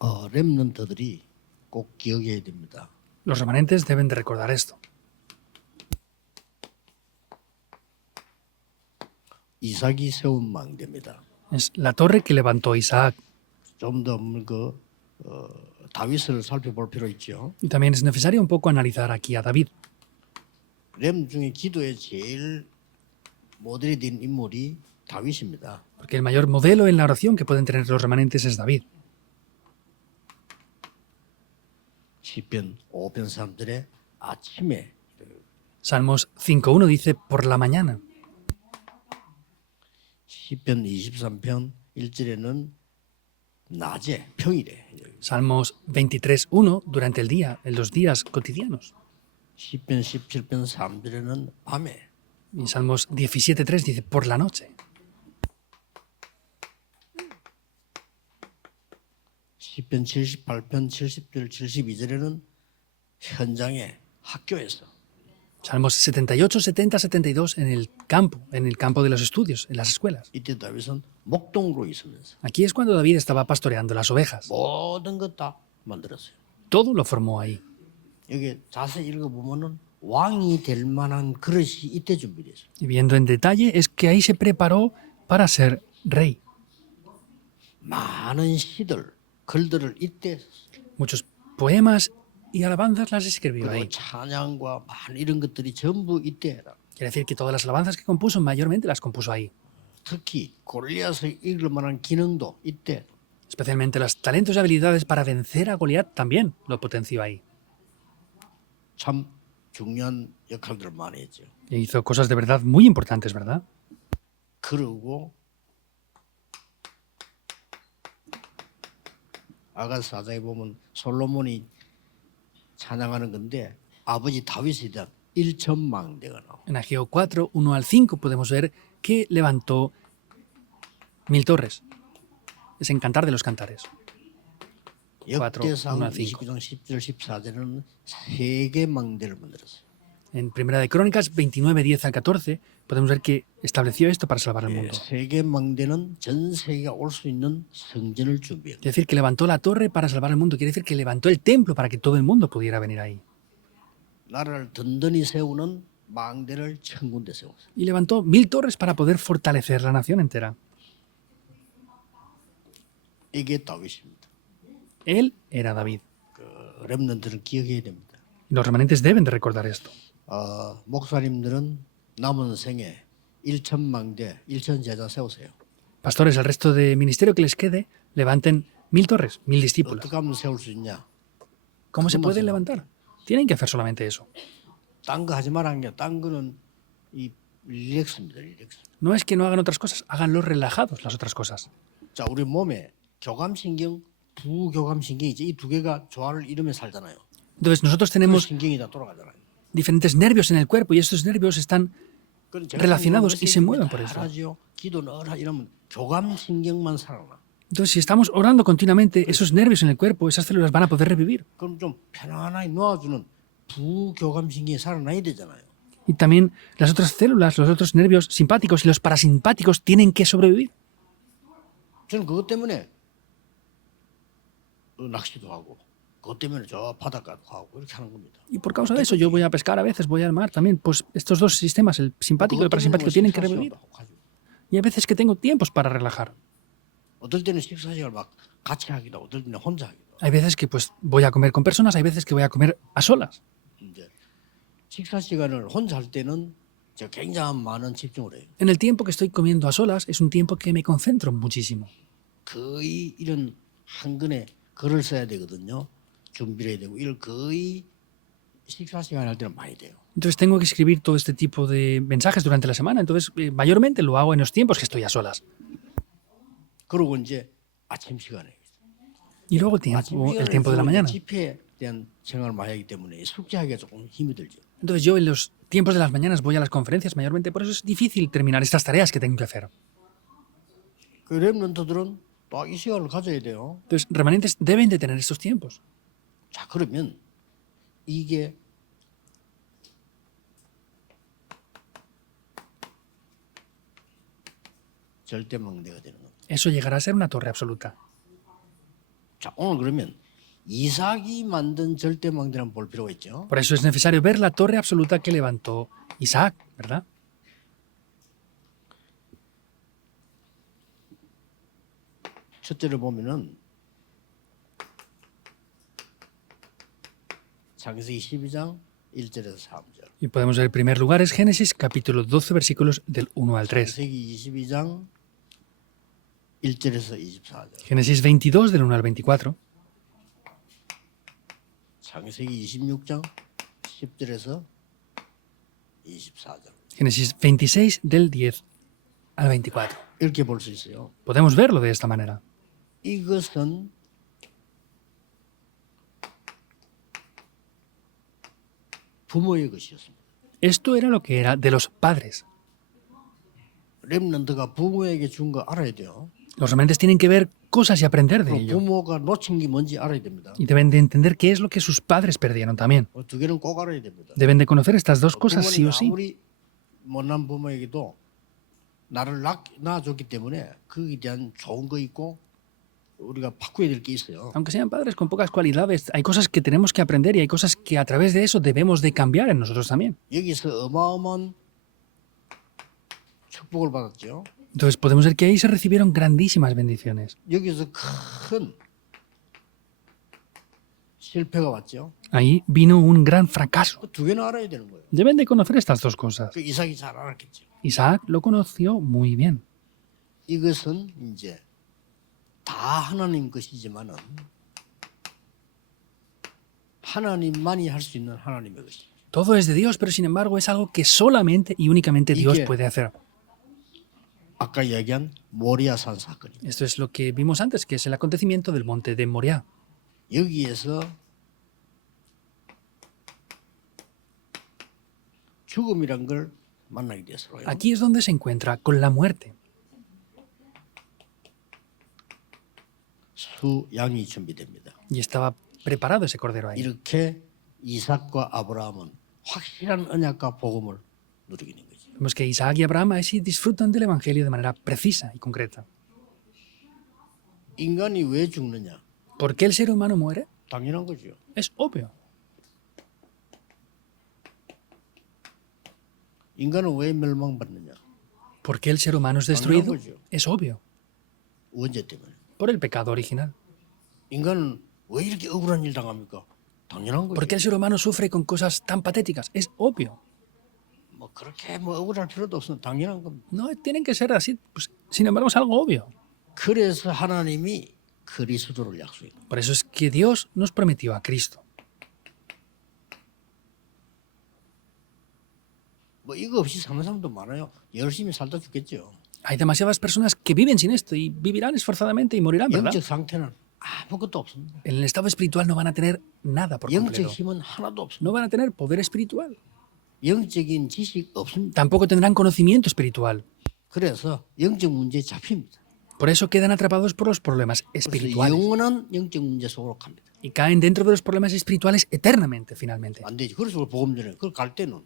렘넌트들이 꼭 기억해야 됩니다. Los remanentes deben de recordar esto. 이삭이 세운 망대입니다. Es la torre que levantó Isaac. 좀 더 다윗을 살펴볼 필요 있죠. Y también es necesario un poco analizar aquí a David. 렘 중에 기도에 제일 모델이 된 인물이 다윗입니다. Porque el mayor modelo en la oración que pueden tener los remanentes es David. 시편 5편 3절에 아침에, Salmos 5.1 dice por la mañana. 시편 23편 1절에는 낮에, 평일에, Salmos 23.1 durante el día, en los días cotidianos. 시편 17편 3절에는 밤에, Y Salmos 17.3 dice por la noche. 시편 78편 70절 72절에는 현장에, 학교에서, Salmos 78, 70, 72 en el campo de los estudios, en las escuelas. 이때 다윗은 목동으로 있으면서 Aquí es cuando David estaba pastoreando las ovejas. 모든 것 다 만들었어요. Todo lo formó ahí. 여기 자세히 읽어보면은 왕이 될 만한 그릇이 이때 준비됐어요. Y viendo en detalle es que ahí se preparó para ser rey. 많은 시들, 글들을 이때 Muchos poemas y alabanzas las escribió 그리고 ahí. 찬양과 많은 이런 것들이 전부 이때라. Quiere decir que todas las alabanzas que compuso mayormente las compuso ahí. 특히 골리앗을 이길 만한 기능도 이때. Especialmente los talentos y habilidades para vencer a Goliat también lo potenció ahí. 참 중요한 역할들을 많이 했죠. Y hizo cosas de verdad muy importantes, ¿verdad? 그리고 아가스 4장에 보면 솔로몬이 찬양하는 건데 아버지 다윗에 대한 일천망대가 나와요. En Ageo 4, 1 al 5 podemos ver que levantó 1000 torres. Es en Cantar de los Cantares. 4, 역대상 1 al 5. 29장 10절 14절은 세계 망대를 만들었어요. En Primera de Crónicas 29, 10 al 14 podemos ver que estableció esto para salvar al mundo. 세계 망대는 전 세계가 올 수 있는 성전을 준비했고 Quiere decir que levantó la torre para salvar al mundo. Quiere decir que levantó el templo para que todo el mundo pudiera venir ahí. 나라를 든든히 세우는 망대를 천 군데 세웠어요. Y levantó 1000 torres para poder fortalecer la nación entera. 이게 다윗입니다. Él era David. 렘넌트는 기억해야 됩니다. Y los remanentes deben de recordar esto. 목사님들은 남은 생에 1천망대, 1천제자 세우세요. Pastores, el resto de ministerio que les quede, levanten 1000 torres, 1000 discípulos. 어떻게 하면 세울 수 있냐? ¿Cómo se pueden levantar? Tienen que hacer solamente eso. 딴 거 하지 말라는 게 딴 거는 이 릴렉스입니다. 릴렉스. No es que no hagan otras cosas, háganlo relajados las otras cosas. 자, 우리 몸에 교감신경, 부교감신경이 있죠. 이 두 개가 조화를 이루며 살잖아요. Entonces nosotros 그 tenemos 신경이 다 돌아가잖아요. diferentes nervios en el cuerpo y estos nervios están relacionados y se mueven por eso. 하죠. 기도는 어라 이러면 교감신경만 살아나. Entonces, si estamos orando continuamente, esos nervios en el cuerpo, esas células van a poder revivir. 그럼 좀 편안하게 놓아주는 부교감신경이 살아나야 되잖아요. Y también las otras células, los otros nervios simpáticos y los parasimpáticos tienen que sobrevivir. 저는 그것 때문에 낚시도 하고 그것 때문에 저 바닷가도 가고 이렇게 하는 겁니다. Y por causa de eso, yo voy a pescar a veces, voy al mar también. Pues estos dos sistemas, el simpático y el 그것 때문에 parasimpático, tienen que revivir. 식사시간도 하고. Y hay veces que tengo tiempos para relajar. 어떨 때는 식사시간을 막 같이 하기도 하고 어떨 때는 혼자 하기도 하고. Hay veces que pues voy a comer con personas, hay veces que voy a comer a solas. 이제 식사시간을 혼자 할 때는 제가 굉장히 많은 집중을 해요. En el tiempo que estoy comiendo a solas es un tiempo que me concentro muchísimo. 거의 이런 한 권의 글을 써야 되거든요. 준비를 해야 되고 이걸 거의 식사시간 할 때는 많이 돼요. Entonces tengo que escribir todo este tipo de mensajes durante la semana. Entonces, mayormente lo hago en los tiempos que estoy a solas. 그러고 이제 아침 시간에 Y luego el tiempo de la mañana. 집회에 대한 생활을 많이 하기 때문에 숙제하기가 조금 힘이 들죠. Entonces yo en los tiempos de las mañanas voy a las conferencias mayormente, por eso es difícil terminar estas tareas que tengo que hacer. 그 렘넌트들은 또 이 시간을 가져야 돼요. Entonces, remanentes deben de tener estos tiempos. 자, 그러면 이게 절대 망대가 되는 겁니다. Eso llegará a ser una torre absoluta. 자, 오늘 그러면 이삭이 만든 절대망대를 한번 볼 필요가 있죠. Por eso es necesario ver la torre absoluta que levantó Isaac, ¿verdad? 첫째를 보면은 창세기 12장 1절에서 3절. Y podemos ver el primer lugar es Génesis capítulo 12 versículos del 1 al 3. 창세기 22장 1절에서 24절. Génesis 22 del 1 al 24. 창세기 26장 10절에서 24절. Génesis 26 del 10 al 24. 이렇게 볼 수 있어요. Podemos verlo de esta manera. 이것은 부모의 것이었습니다. Esto era lo que era de los padres. 렘넌트가 부모에게 준 거 알아야 돼요. Los remanentes tienen que ver cosas y aprender de 그 ello. 부모가 놓친 게 뭔지 알아야 됩니다. Y deben de entender qué es lo que sus padres perdieron también. 두 개는 꼭 알아야 됩니다. Deben de conocer estas dos cosas sí o 부모님이 sí. 아무리 못난 부모에게도 나를 낳아줬기 때문에 거기에 대한 좋은 거 있고 우리가 바꿔야 될 게 있어요. Aunque sean padres con pocas cualidades, hay cosas que tenemos que aprender y hay cosas que a través de eso debemos de cambiar en nosotros también. 여기서 어마어마한 축복을 받았죠. Entonces podemos ver que ahí se recibieron grandísimas bendiciones. 여기서 큰 실패가 왔죠. Ahí vino un gran fracaso. 그 두 개는 알아야 되는 거예요. Deben de conocer estas dos cosas. 그 이삭이 잘 알았겠죠. Isaac lo conoció muy bien. 이것은 이제 다 하나님 것이지만은 하나님만이 할 수 있는 하나님의 것이죠. Todo es de Dios, pero sin embargo es algo que solamente y únicamente Dios I게- puede hacer. 아까 이야기한 모리아산 사건이 Esto es lo que vimos antes, que es el acontecimiento del monte de Moriah. 여기에서 죽음이란 걸 만나게 됐어요. Aquí es donde se encuentra con la muerte. 수 양이 준비됩니다. Y estaba preparado ese cordero ahí. 이렇게 이삭과 아브라함은 확실한 언약과 복음을 누리게 된 거죠. Vemos que Isaac y Abraham así disfrutan del Evangelio de manera precisa y concreta. 인간이 왜 죽느냐? ¿Por qué el ser humano muere? 당연한 거죠. Es obvio. 인간은 왜 멸망받느냐? ¿Por qué el ser humano es destruido? Es obvio. 원죄 때문에. Por el pecado original. 인간은 왜 이렇게 억울한 일 당합니까? 당연한 ¿Por qué 거죠. el ser humano sufre con cosas tan patéticas? Es obvio. 뭐 그렇게 뭐 억울할 필요도 없어. 당연한 겁니다. No tienen que ser así. Pues, sin embargo, es algo obvio. 그래서 하나님이 그리스도를 약속했고 Por eso es que Dios nos prometió a Cristo. 뭐 이거 없이 사는 사람도 많아요. 열심히 살다 죽겠죠. Hay demasiadas personas que viven sin esto y vivirán esforzadamente y morirán, ¿verdad? 영적 상태는 아무것도 없습니다. En el estado espiritual no van a tener nada por 영적 completo. 힘은 하나도 없습니다. No van a tener poder espiritual. 영적인 지식 없습니다. Tampoco tendrán conocimiento espiritual. 그래서 영적 문제에 잡힙니다. Por eso quedan atrapados por los problemas 그래서 espirituales 영원한 영적 문제 속으로 갑니다. y caen dentro de los problemas espirituales eternamente, finalmente. 안 되지. 그래서 우리 복음 전에 그걸 갈 때는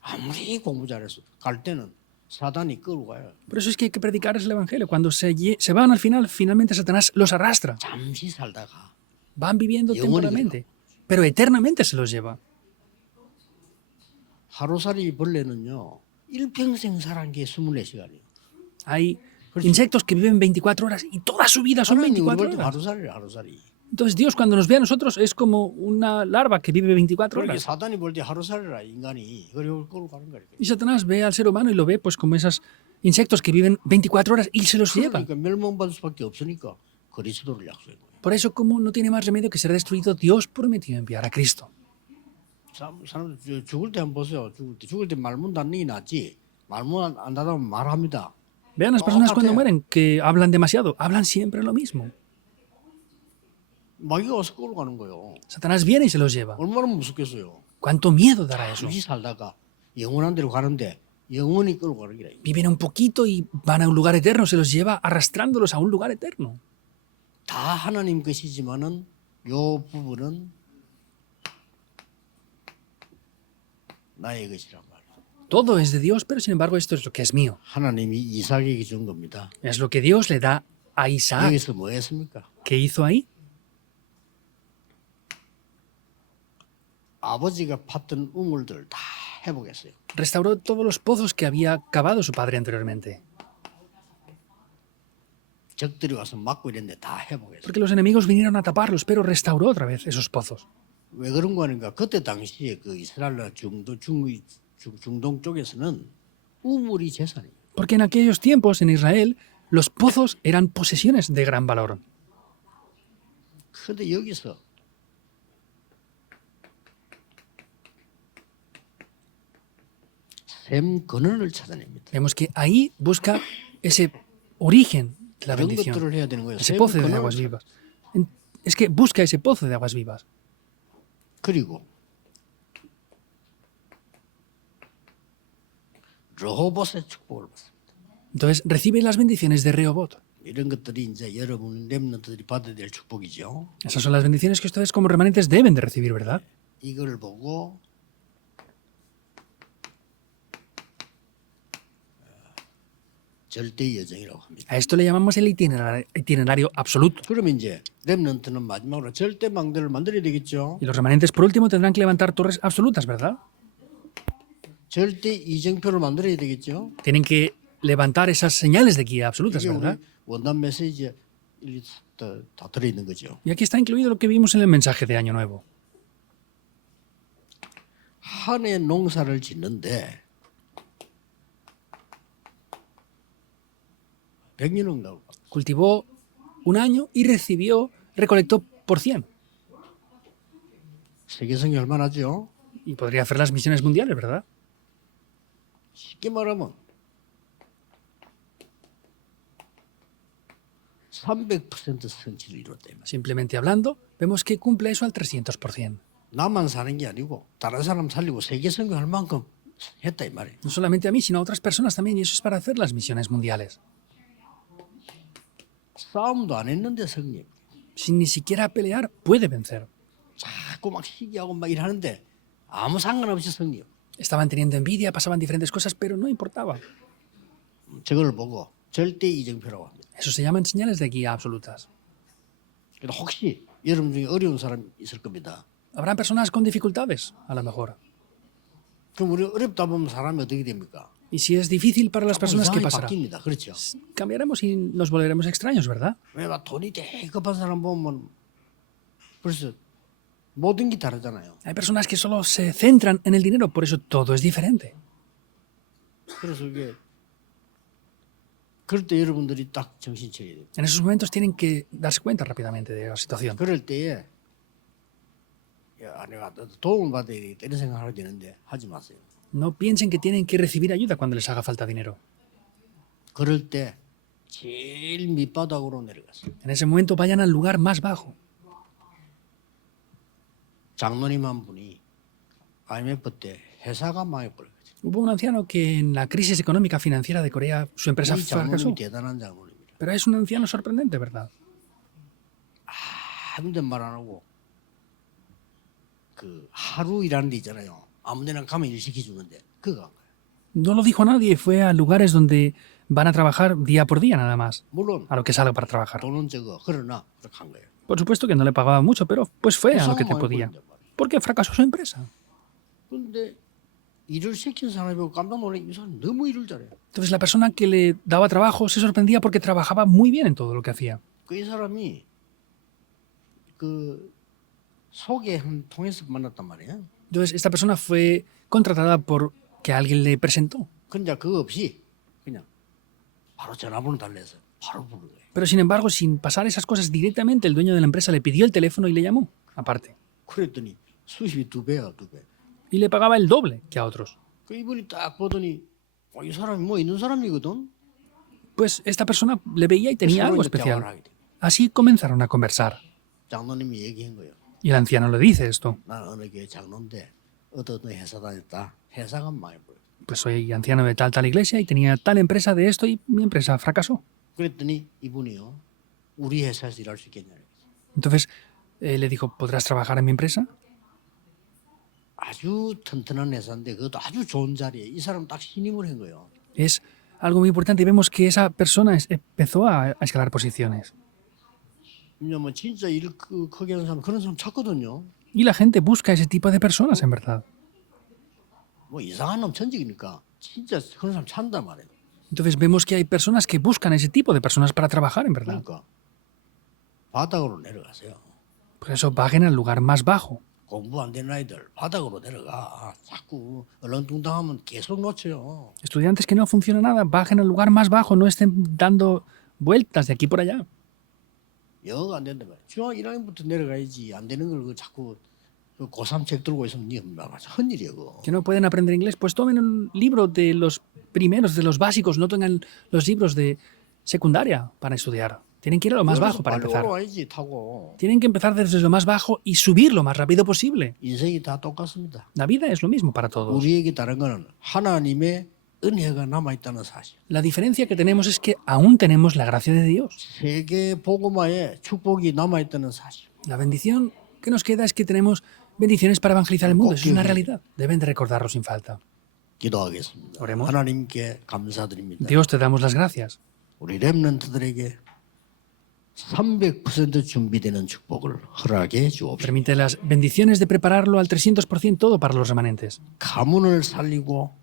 아무리 공부 잘해서 갈 때는 사단이 끌고 가요. Por eso es que hay que predicarles el Evangelio. Cuando se van al final, finalmente Satanás los arrastra. 잠시 살다가 Van viviendo 영원히 temporalmente, pero eternamente se los lleva. 하루살이 벌레는요. 일평생 살한 게 24시간이에요. Hay insectos que viven 24 horas y toda su vida son 하나님 우리 24 볼때 horas. 하루살이. Entonces Dios cuando nos ve a nosotros es como una larva que vive 24 그러니까 horas. 사단이 볼 때 하루살이라 인간이 그걸 끌고 가는 거예요. Y Satanás ve al ser humano y lo ve pues como esos insectos que viven 24 horas y se los lleva. 그러니까 멸망받을 수밖에 없으니까 그리스도를 약속한 거예요. Por eso como no tiene más remedio que ser destruido, Dios prometió enviar a Cristo. 사람 죽을 때 한번 보세요. 죽을 때 말문 닫는 게 낫지. 말문 안 닫으면 말합니다. Vean las personas cuando Tócate. mueren que hablan demasiado, hablan siempre lo mismo. 마귀가 와서 끌고 가는 거예요. Satanás viene y se los lleva. 얼마나 무섭겠어요. ¿Cuánto miedo dará eso? 잠시 살다가 영원한 데로 가는데 영원히 끌고 가는 게 아니에요. Viven un poquito y van a un lugar eterno, se los lleva arrastrándolos a un lugar eterno. 다 하나님 것이지만은 요 부분은 나의 것이란 말이에요. Todo es de Dios, pero sin embargo esto es lo que es mío. 하나님이 이삭에게 준 겁니다. Es lo que Dios le da a Isaac. 여기서 뭐 했습니까? ¿Qué hizo ahí? 아버지가 팠던 우물들 다 회복했어요. Restauró todos los pozos que había cavado su padre anteriormente. 적들이 와서 막고 이랬는데 다 회복했어요. Porque los enemigos vinieron a taparlos, pero restauró otra vez esos pozos. 왜 그런 거 하는가? 그때 당시에 그 이스라엘 중동 쪽에서는 우물이 재산이에요. Porque en aquellos tiempos en Israel los pozos eran posesiones de gran valor. 그런데 여기서 샘 근원을 찾아냅니다. Vemos que ahí busca ese origen de la 이런 bendición, 것들을 해야 되는 거예요. ese 샘 pozo de 근원을 aguas 찾아. vivas. Es que busca ese pozo de aguas vivas. 그리고 르호봇의 축복을 받습니다. Entonces recibe las bendiciones de Rehobot. 이런 것들이 이제 여러분 렘넌트들이 받아야 될 축복이죠. Esas son las bendiciones que ustedes como remanentes deben de recibir, ¿verdad? 이걸 보고 절대 여정이라고 합니다. A esto le llamamos el itinerario absoluto. 그러면 이제 렘넌트는 마지막으로 절대 망대를 만들어야 되겠죠. Y los remanentes por último tendrán que levantar torres absolutas, ¿verdad? 절대 이정표를 만들어야 되겠죠. Tienen que levantar esas señales de guía absolutas, 이게 우리 ¿verdad? 원단 메시지에 다 들어있는 거죠. Y aquí está incluido lo que vimos en el mensaje de Año Nuevo. 한 해 농사를 짓는데 100년 온다고. Cultivó un año y recolectó por 100. 세계성이 얼마나죠? Y podría hacer las misiones mundiales, ¿verdad? 쉽게 말하면 300% 성취를 이뤘다. Simplemente hablando, vemos que cumple eso al 300%. 나만 사는 게 아니고 다른 사람 살리고 세계성을 할 만큼 했다 이 말이에요. No solamente a mí, sino a otras personas también, y eso es para hacer las misiones mundiales. 싸움도 안 했는데 승리. Sin ni siquiera pelear, puede vencer. 자꾸 막 시기하고 막 일하는데 아무 상관없이 승리. Estaban teniendo envidia, pasaban diferentes cosas, pero no importaba. 저걸 보고 절대 이정표라고 합니다. Eso se llaman señales de guía absolutas. 그래서 혹시 여러분 중에 어려운 사람 있을 겁니다. Habrán personas con dificultades, a lo mejor. 그럼 우리 어렵다 보면 사람이 어떻게 됩니까? Y si es difícil para las personas, ¿qué 이상하게 pasará? 바뀝니다. 그렇죠. Cambiaremos y nos volveremos extraños, ¿verdad? 왜 막 돈이 되게 급한 사람 보면 벌써 모든 게 다르잖아요. Hay personas que solo se centran en el dinero, por eso todo es diferente. 그래서 이게 그럴 때 여러분들이 딱 정신 차려야 돼요. En esos momentos tienen que darse cuenta rápidamente de la situación. 그럴 때에 야, 내가 도움을 받아야 되겠다 이런 생각을 하게 되는데 하지 마세요. No piensen que tienen que recibir ayuda cuando les haga falta dinero. 그럴 때 제일 밑바닥으로 내려갔어요. En ese momento vayan al lugar más bajo. 장로님 한 분이 IMF 때 회사가 망해버렸어요. Hubo un anciano que en la crisis económica financiera de Corea su empresa 이 fracasó. 장로님이 대단한 장로님이라. Pero es un anciano sorprendente, ¿verdad? 아무데나 말 안 하고 그 하루 일하는 데 있잖아요. 아무데나 가면 일 시켜주는데 그거 한 거예요. No lo dijo nadie, fue a lugares donde van a trabajar día por día nada más, 물론 a lo que salga para trabajar. 돈은 적어 그러나 그렇게 한 거예요. Por supuesto que no le pagaba mucho, pero pues fue a lo que te 회사가 podía. 망해버린단 말이에요. Porque fracasó su empresa. 그런데 일을 시킨 사람이 보고 깜짝 놀래 이 사람 너무 일을 잘해. Entonces la persona que le daba trabajo se sorprendía porque trabajaba muy bien en todo lo que hacía. 그 이 사람이 그 소개한 통해서 만났단 말이에요. Entonces esta persona fue contratada por que alguien le presentó. 근데 그거 없이 그냥 바로 전화번호 달래서 바로 부른 거예요. Pero sin embargo, sin pasar esas cosas directamente, el dueño de la empresa le pidió el teléfono y le llamó, aparte. 그랬더니 수입이 2배야 2배. Y le pagaba el doble que a otros. 그 이분이 딱 보더니 이 사람이 뭐 있는 사람이거든. Pues esta persona le veía y tenía 서로 algo 이제 대화를 especial. 하게 돼. Así comenzaron a conversar. 장로님이 얘기한 거예요. Y el anciano le dice esto. 난 어느 교회 장로인데 어떤 회사 다녔다. 회사가 망해버려. Pues soy anciano de tal iglesia y tenía tal empresa de esto y mi empresa fracasó. 그랬더니 이분이요. 우리 회사에서 일할 수 있겠냐. Entonces le dijo, ¿podrás trabajar en mi empresa? 아주 튼튼한 회사인데 그것도 아주 좋은 자리에 이 사람 딱 신임을 한 거예요. Es algo muy importante y vemos que esa persona empezó a escalar posiciones. 왜냐면 진짜 일 크게 하는 사람 그런 사람 찾거든요. Y la gente busca ese tipo de personas, en verdad. 뭐 이상한 놈 천직이니까 진짜 그런 사람 찾는단 말이에요. Entonces vemos que hay personas que buscan ese tipo de personas para trabajar, en verdad. 그러니까 바닥으로 내려가세요. Por eso bajen al lugar más bajo. 공부 안 되는 아이들 바닥으로 내려가. 자꾸 얼렁뚱땅하면 계속 놓쳐요. Estudiantes que no funciona nada, bajen al lugar más bajo, no estén dando vueltas de aquí por allá. 영어가 안 된다면 중학 1학년부터 내려가야지. 안 되는 걸 그 자꾸 그 고3 책 들고 있으면 니 헌일이야 그거. Que no pueden aprender inglés, pues tomen un libro de los primeros, de los básicos, no tengan los libros de secundaria para estudiar. Tienen que ir a lo más bajo para 빨리 empezar. 올라와야지 타고. Tienen que empezar desde lo más bajo y subir lo más rápido posible. 인생이 다 똑같습니다. La vida es lo mismo para todos. 우리에게 다른 거는 하나님의 은혜가 남아있다는 사실. La diferencia que tenemos es que aún tenemos la gracia de Dios. 세계 복음화에 축복이 남아있다는 사실. La bendición que nos queda es que tenemos bendiciones para evangelizar el mundo. Eso es una realidad. Deben de recordarlo sin falta. 기도하겠습니다. Oremos. 하나님께 감사드립니다. Dios, te damos las gracias. 우리 렘넌트들에게 300% 준비되는 축복을 허락해 주옵소서. Permite las bendiciones de prepararlo al 300% todo para los remanentes. 가문을 살리고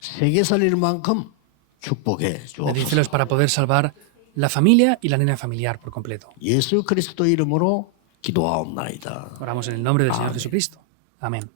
세계 살릴 만큼 축복해 Bendícelos 주옵소서. para poder salvar la familia y la línea familiar por completo. 예수 그리스도 이름으로 기도하옵나이다. Oramos en el nombre del Señor Jesucristo. Amén.